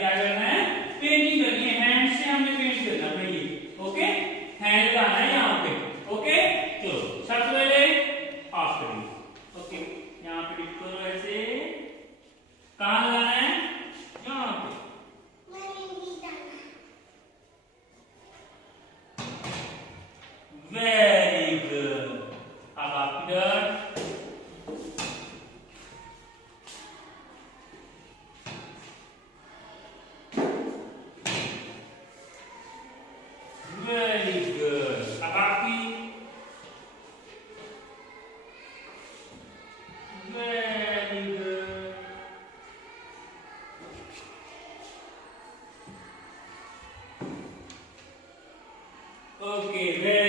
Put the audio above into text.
क्या करना है, पेंटिंग करनी है, हैंड से हमने पेंट करना है ये, ओके, हैंड लगाना है यहाँ पे, ओके। चलो सबसे पहले ऑफ करिए, ओके, यहाँ पे टिक करो ऐसे, कहाँ लगाना है, यहाँ पे, वेरी गुड। अब आप इधर वेरी गुड। अब आपकी वेरी गुड। ओके।